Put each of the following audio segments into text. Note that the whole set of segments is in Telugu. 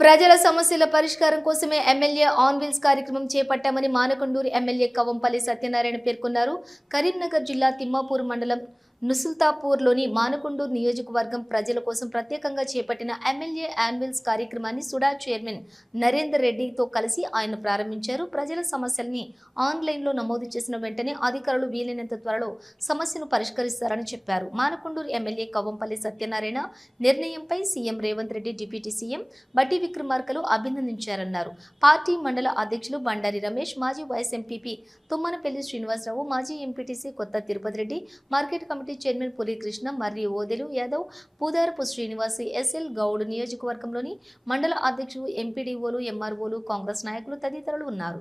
ప్రజల సమస్యల పరిష్కారం కోసమే ఎమ్మెల్యే ఆన్ వీల్స్ కార్యక్రమం చేపట్టామని మానకొండూరు ఎమ్మెల్యే కవంపల్లి సత్యనారాయణ పేర్కొన్నారు. కరీంనగర్ జిల్లా తిమ్మాపూర్ మండలం నుసుల్తాపూర్లోని మానకొండూరు నియోజకవర్గం ప్రజల కోసం ప్రత్యేకంగా చేపట్టిన ఎమ్మెల్యే ఆన్ వీల్స్ కార్యక్రమాన్ని సుడా చైర్మన్ నరేందర్ రెడ్డితో కలిసి ఆయన ప్రారంభించారు. ప్రజల సమస్యల్ని ఆన్లైన్లో నమోదు చేసిన వెంటనే అధికారులు వీలైనంత త్వరలో సమస్యను పరిష్కరిస్తారని చెప్పారు. మానకొండూరు ఎమ్మెల్యే కవంపల్లి సత్యనారాయణ నిర్ణయంపై CM Revanth Reddy, deputy CM బట్టి విక్రమార్కలు అభినందించారన్నారు. పార్టీ మండల అధ్యక్షులు బండారి రమేష్, మాజీ వైస్ ఎంపీపీ తుమ్మనపల్లి శ్రీనివాసరావు, మాజీ ఎంపీటీసీ కొత్త Tirupati Reddy, market committee chairman పులి కృష్ణ, మర్రి ఓదెలు యాదవ్, పూదారపు శ్రీనివాసి, ఎస్ఎల్ గౌడ్, నియోజకవర్గంలోని మండల అధ్యక్షులు, ఎంపీడీఓలు, ఎంఆర్ఓలు, కాంగ్రెస్ నాయకులు తదితరులు ఉన్నారు.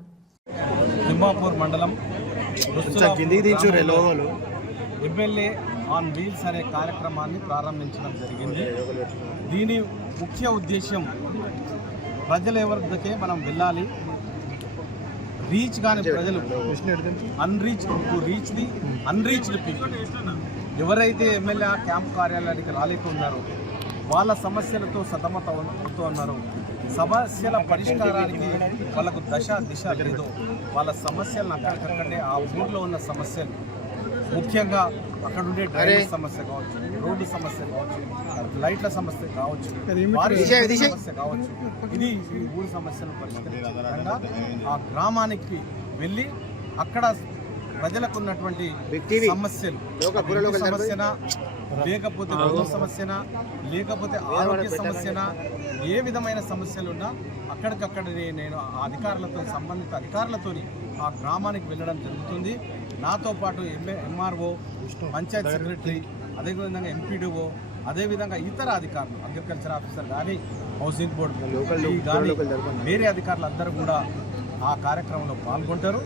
తిమ్మాపూర్ మండలం ఎమ్మెల్యే ఆన్ వీల్స్ అనే కార్యక్రమాన్ని ప్రారంభించడం జరిగింది. దీని ముఖ్య ఉద్దేశం ప్రజల ఎవరికే మనం వెళ్ళాలి, రీచ్ కాని ప్రజలు, అన్రీచ్డ్ పీపుల్ ఎవరైతే ఎమ్మెల్యే క్యాంప్ కార్యాలయానికి రాలేకున్నారో, వాళ్ళ సమస్యలతో సతమతమవుతూ ఉన్నారో, సమస్యల పరిష్కారానికి వాళ్ళకు దిశ లేదో, వాళ్ళ సమస్యలను అక్కడికక్కడే ఆ ఊర్లో ఉన్న సమస్యలు, ముఖ్యంగా అక్కడ ఉండే డ్రైనేజ్ సమస్య కావచ్చు, రోడ్డు సమస్య కావచ్చు, లైట్ల సమస్య కావచ్చు, సమస్య కావచ్చు, ఇది ఈ ఊరి సమస్యలను పరిష్కరించకుండా ఆ గ్రామానికి వెళ్ళి అక్కడ ప్రజలకు ఉన్నటువంటి సమస్యలు, సమస్యనా లేకపోతే భూ సమస్యనా లేకపోతే ఆరోగ్య సమస్యనా, ఏ విధమైన సమస్యలు ఉన్నా అక్కడికక్కడనే నేను అధికారులతో, సంబంధిత అధికారులతో ఆ గ్రామానికి వెళ్ళడం జరుగుతుంది. నాతో పాటు ఎంఆర్ఓ, పంచాయత్ సెక్రటరీ, అదేవిధంగా ఎంపీడీఓ, అదేవిధంగా ఇతర అధికారులు, అగ్రికల్చర్ ఆఫీసర్ కానీ, హౌసింగ్ బోర్డు కానీ, వేరే అధికారులు అందరూ కూడా ఆ కార్యక్రమంలో పాల్గొంటారు.